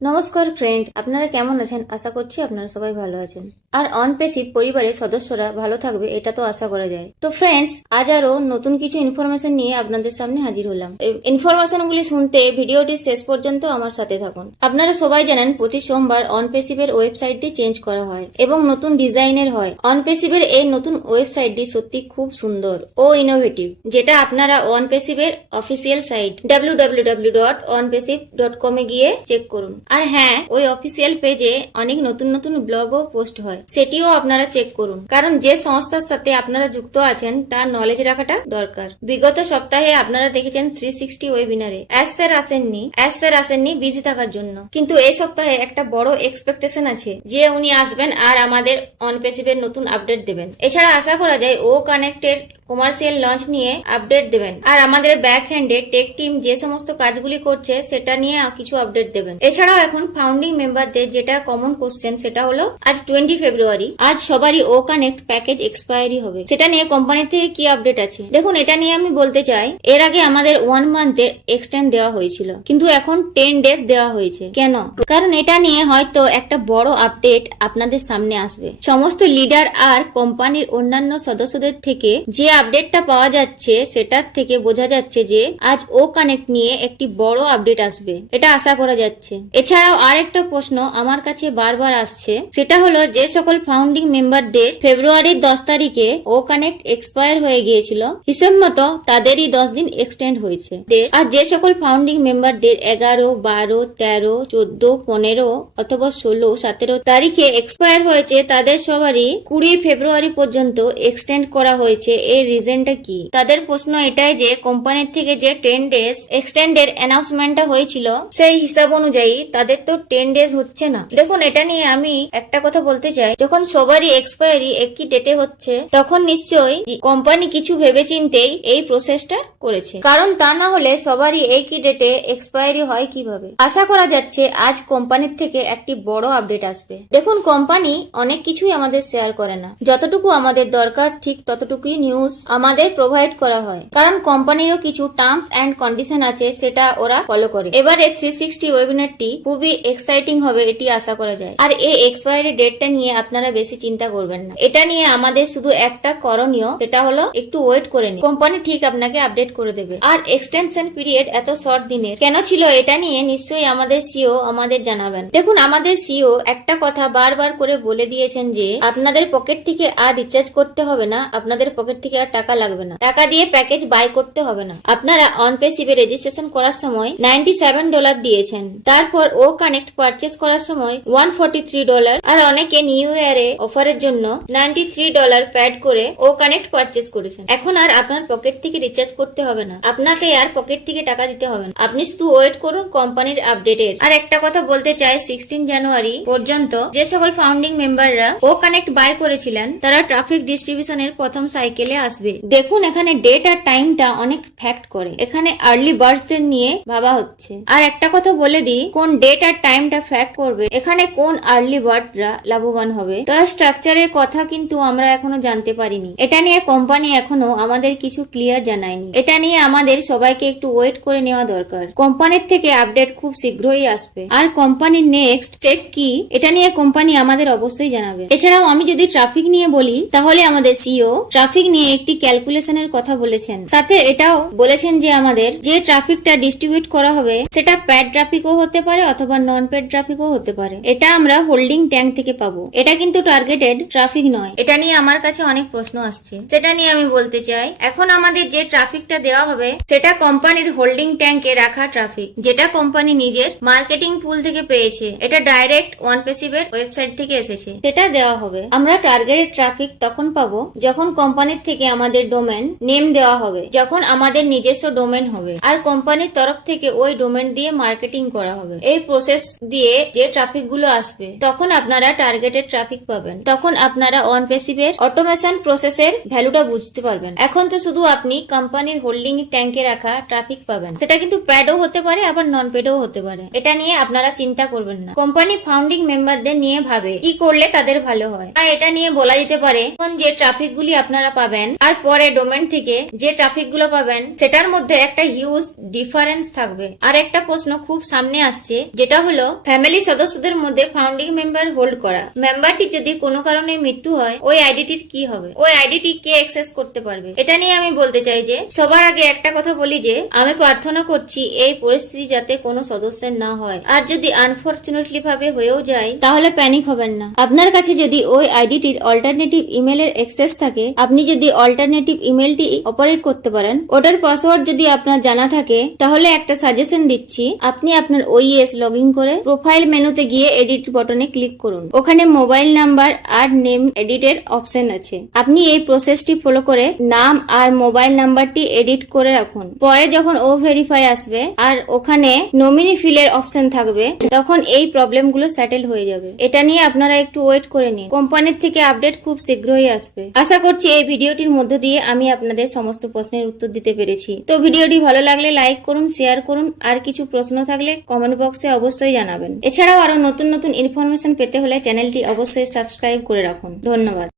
নমস্কার ফ্রেন্ড আপনারা কেমন আছেন? আশা করছি আপনারা সবাই ভালো আছেন। আর অনপেসিভ পরিবারের সদস্যরা ভালো থাকবে, এটা তো আশা করা যায়। তো ফ্রেন্ডস আজ আরও নতুন কিছু ইনফরমেশন নিয়ে আপনাদের সামনে হাজির হলাম। ইনফরমেশন গুলি শুনতে ভিডিওটি শেষ পর্যন্ত আমার সাথে থাকুন। আপনারা সবাই জানেন, প্রতি সোমবার অনপেসিভের ওয়েবসাইটটি চেঞ্জ করা হয় এবং নতুন ডিজাইনের হয়। অনপেসিভের এই নতুন ওয়েবসাইটটি সত্যি খুব সুন্দর ও ইনোভেটিভ যেটা আপনারা অনপেসিভের অফিসিয়াল সাইট www.onpassive.com এ গিয়ে চেক করুন। আর হ্যাঁ ওই অফিসিয়াল পেজে অনেক নতুন নতুন ব্লগও পোস্ট হয়। সেটিও আপনারা চেক করুন। কারণ যে সংস্থার সাথে আপনারা যুক্ত আছেন, তার নলেজ রাখাটা দরকার। বিগত সপ্তাহে আপনারা দেখেছেন থ্রি সিক্সটি ওয়েবিনারে অ্যাস স্যার আসেননি অ্যাস স্যার আসেননি বিজি থাকার জন্য। কিন্তু এই সপ্তাহে একটা বড় এক্সপেকটেশন আছে, যে উনি আসবেন আর আমাদের অনপেসিভের নতুন আপডেট দেবেন। এছাড়া আশা করা যায়, ও কানেক্টেড কমার্শিয়াল লঞ্চ নিয়ে আপডেট দেবেন। আর আমাদের ব্যাক হ্যান্ডে টেক টিম যে সমস্ত কাজগুলি করছে, সেটা নিয়ে কিছু আপডেট দেবেন। এছাড়াও এখন ফাউন্ডিং মেম্বারদের যেটা কমন কোশ্চেন সেটা হলো, আজ টোয়েন্টি ফেব্রুয়ারি আজ সবারই ও কানেক্ট প্যাকেজ এক্সপায়ারি হবে। সেটা নিয়ে কোম্পানি থেকে কি আপডেট আছে? দেখুন, এটা নিয়ে আমি বলতে চাই, এর আগে আমাদের ওয়ান মান্থের এক্সটেন্ড দেওয়া হয়েছিল, কিন্তু এখন টেন ডেজ দেওয়া হয়েছে। কেন? কারণ এটা নিয়ে হয়তো একটা বড় আপডেট আপনাদের সামনে আসবে। সমস্ত লিডার আর কোম্পানির অন্যান্য সদস্যদের থেকে যে আপডেটটা পাওয়া যাচ্ছে, সেটার থেকে বোঝা যাচ্ছে যে আজ ও কানেক্ট নিয়ে একটি বড় আপডেট আসবে। এটা আশা করা যাচ্ছে। এছাড়াও আর একটা প্রশ্ন আমার কাছে বারবার আসছে। সেটা হলো যে সকল ফাউন্ডিং মেম্বারদের ফেব্রুয়ারির দশ তারিখে ও কানেক্ট এক্সপায়ার হয়ে গিয়েছিল। হিসেব মতো তাদেরই দশ দিন এক্সটেন্ড হয়েছে। আর যে সকল ফাউন্ডিং মেম্বারদের এগারো, বারো, তেরো, চোদ্দ, পনেরো অথবা ষোলো, সতেরো তারিখে এক্সপায়ার হয়েছে, তাদের সবারই কুড়ি ফেব্রুয়ারি পর্যন্ত এক্সটেন্ড করা হয়েছে। এর রিজনটা কি? তাদের প্রশ্ন এটাই যে কোম্পানির থেকে যে টেন ডেজ এক্সটেন্ডের অ্যানাউন্সমেন্টটা হয়েছিল, সেই হিসাব অনুযায়ী তাদের তো টেন ডেজ হচ্ছে না। দেখুন, এটা নিয়ে আমি একটা কথা বলতে চাই। যখন সবারই এক্সপায়ারি একই ডেটে হচ্ছে, তখন নিশ্চয়ই কোম্পানি কিছু ভেবেচিন্তেই এই প্রসেসটা করেছে। কারণ তা না হলে সবারই একই ডেটে এক্সপায়ারি হয় কীভাবে? আশা করা যাচ্ছে আজ কোম্পানির থেকে একটি বড় আপডেট আসবে। দেখুন কোম্পানি অনেক কিছুই আমাদের শেয়ার করে না। যতটুকু আমাদের দরকার, ঠিক ততটুকুই নিউজ আমাদের প্রোভাইড করা হয়। কারণ কোম্পানিরও কিছু টার্মস অ্যান্ড কন্ডিশন আছে, সেটা ওরা ফলো করে। এবারে থ্রি সিক্সটি ওয়েবিনারটি খুবই এক্সাইটিং হবে, এটি আশা করা যায়। আর এই এক্সপায়ারি ডেটটা নিয়ে আপনারা বেশি চিন্তা করবেন না। এটা নিয়ে আমাদের শুধু একটা করণীয়, সেটা হলো একটু ওয়েট করে নিন। কোম্পানি ঠিক আপনাকে আপডেট করে দেবে। আর এক্সটেনশন পিরিয়ড এত শর্ট দিনের, কেন ছিল এটা নিয়ে নিশ্চয়ই আমাদের সিও আমাদের জানাবেন। দেখুন, আমাদের সিও একটা কথা বারবার করে বলে দিয়েছেন যে, আপনাদের পকেট থেকে আর রিচার্জ করতে হবে না, আপনাদের পকেট থেকে আর টাকা লাগবে না। টাকা দিয়ে প্যাকেজ বাই করতে হবে না। আপনারা অনপে সিবে রেজিস্ট্রেশন করার সময় নাইনটি সেভেন ডলার দিয়েছেন। তারপর ও কানেক্ট পারচেস করার সময় ওয়ান ফর্টি থ্রি ডলার। আর অনেকে নিউ ইয়ারে অফারের জন্য নাইনটি থ্রি ডলার প্যাড করে ও কানেক্ট পারচেস করেছেন। এখন আর আপনার পকেট থেকে রিচার্জ করতে হবে না। আপনাকে আর পকেট থেকে টাকা দিতে হবে না। আপনি শুধু ওয়েট করুন কোম্পানির আপডেটের। আর একটা কথা বলতে চাই, সিক্সটিন জানুয়ারি পর্যন্ত যে সকল ফাউন্ডিং মেম্বাররা ও কানেক্ট বাই করেছিলেন, তারা ট্রাফিক ডিস্ট্রিবিউশনের প্রথম সাইকেলে আসবে। দেখুন, এখানে ডেট আর টাইমটা অনেক ফ্যাক্ট করে। এখানে আর্লি বার্ডসদের নিয়ে ভাবা হচ্ছে। আর একটা কথা বলে দিই, কোন ডেট আর টাইমটা ফ্যাক্ট করবে, এখানে কোন আর্লি বার্ডরা লাভবান হবে? তার স্ট্রাকচারের কথা কিন্তু আমরা এখনও জানতে পারিনি। এটা নিয়ে কোম্পানি এখনও আমাদের কিছু ক্লিয়ার জানায়নি। এটা নিয়ে আমাদের সবাইকে একটু ওয়েট করে নেওয়া দরকার। কোম্পানির থেকে আপডেট খুব শীঘ্রই আসবে। আর কোম্পানির নেক্সট স্টেপ কি? এটা নিয়ে কোম্পানি আমাদের অবশ্যই জানাবে। এছাড়াও আমি যদি ট্রাফিক নিয়ে বলি, তাহলে আমাদের সিও ট্রাফিক নিয়ে একটি ক্যালকুলেশনের কথা বলেছেন। সাথে এটাও বলেছেন যে আমাদের যে ট্রাফিকটা ডিস্ট্রিবিউট করা হবে, সেটা প্যাড ট্রাফিকও হতে পারে অথবা নন প্যাড ট্রাফিকও হতে পারে। এটা আমরা হোল্ডিং ট্যাঙ্ক থেকে পাবো। এটা কিন্তু টার্গেটেড ট্রাফিক নয়। এটা নিয়ে আমার কাছে অনেক প্রশ্ন আসছে। সেটা নিয়ে আমি বলতে চাই, এখন আমাদের যে ট্রাফিকটা দেওয়া হবে, সেটা কোম্পানির হোল্ডিং ট্যাঙ্কে রাখা ট্রাফিক, যেটা কোম্পানি নিজের মার্কেটিং পুল থেকে পেয়েছে। এটা ডাইরেক্ট ওয়ান পেসিভের ওয়েবসাইট থেকে এসেছে। সেটা দেওয়া হবে। আমরা টার্গেটেড ট্রাফিক তখন পাবো যখন কোম্পানির থেকে আমাদের ডোমেন নেম দেওয়া হবে, যখন আমাদের নিজস্ব ডোমেন হবে। আর কোম্পানির তরফ থেকে ওই ডোমেন দিয়ে মার্কেটিং করা হবে। এই প্রসেস দিয়ে যে ট্রাফিকগুলো আসবে, তখন আপনারা টার্গেটেড ট্রাফিক পাবেন। তখন আপনারা অন পেসিভের অটোমেশন প্রসেস প্রসেসের ভ্যালুটা বুঝতে পারবেন। এখন তো শুধু আপনি কোম্পানির হোল্ডিং ট্যাঙ্কে রাখা ট্রাফিক পাবেন। সেটা কিন্তু প্যাডও হতে পারে, আবার নন প্যাডও হতে পারে। এটা নিয়ে আপনারা চিন্তা করবেন না। কোম্পানি ফাউন্ডিং মেম্বারদের নিয়ে ভাবে, কি করলে তাদের ভালো হয়। এটা নিয়ে বলা যেতে পারে, এখন যে ট্রাফিক গুলি আপনারা পাবেন আর পরে ডোমেন থেকে যে ট্রাফিকগুলো পাবেন, সেটার মধ্যে একটা হিউজ ডিফারেন্স থাকবে। আর একটা প্রশ্ন খুব সামনে আসছে, যেটা হলো ফ্যামিলি সদস্যদের মধ্যে ফাউন্ডিং মেম্বার হোল্ড করা। মেম্বারটি যদি কোনো কারণে মৃত্যু হয়, ওই আইডিটির কি হবে? ওই আইডিটি কে অ্যাক্সেস করতে পারবে? এটা নিয়ে আমি বলতে চাই যে, সবার আগে একটা কথা বলি যে, আমি প্রার্থনা করছি এই পরিস্থিতি যাতে কোনো সদস্যের না হয়। আর যদি আনফরচুনেটলি ভাবে হয়েও যায়, তাহলে প্যানিক হবেন না। আপনার কাছে যদি ওই আইডিটির অল্টারনেটিভ ইমেলের অ্যাক্সেস থাকে, আপনি যদি অল্টারনেটিভ ইমেলটি অপারেট করতে পারেন। ওটার পাসওয়ার্ড যদি আপনার জানা থাকে, তাহলে একটা সাজেশন দিচ্ছি। আপনি আপনার ওইএস লগ ইন করে প্রোফাইল মেনুতে গিয়ে এডিট বটনে ক্লিক করুন। ওখানে মোবাইল নাম্বার আর নেম এডিটের অপশন আছে। আপনি এই প্রসেসটি ফলো করে নাম আর মোবাইল নাম্বারটি এডিট করে রাখুন। পরে যখন ও ভেরিফাই আসবে আর ওখানে নমিনি ফিলের অপশন থাকবে, তখন এই প্রবলেমগুলো সেটেল হয়ে যাবে। এটা নিয়ে আপনারা একটু ওয়েট করে নিন। কোম্পানির থেকে আপডেট খুব শীঘ্রই আসবে। আশা করছি এই ভিডিওটির মধ্য দিয়ে আমি আপনাদের সমস্ত প্রশ্নের উত্তর দিতে পেরেছি। তো ভিডিওটি ভালো লাগলে লাইক করুন শেয়ার করুন, আর কিছু প্রশ্ন থাকলে কমেন্ট বক্সে অবশ্যই জানাবেন। এছাড়াও আরও নতুন নতুন ইনফরমেশন পেতে হলে চ্যানেলটি অবশ্যই সাবস্ক্রাইব করে রাখুন। ধন্যবাদ।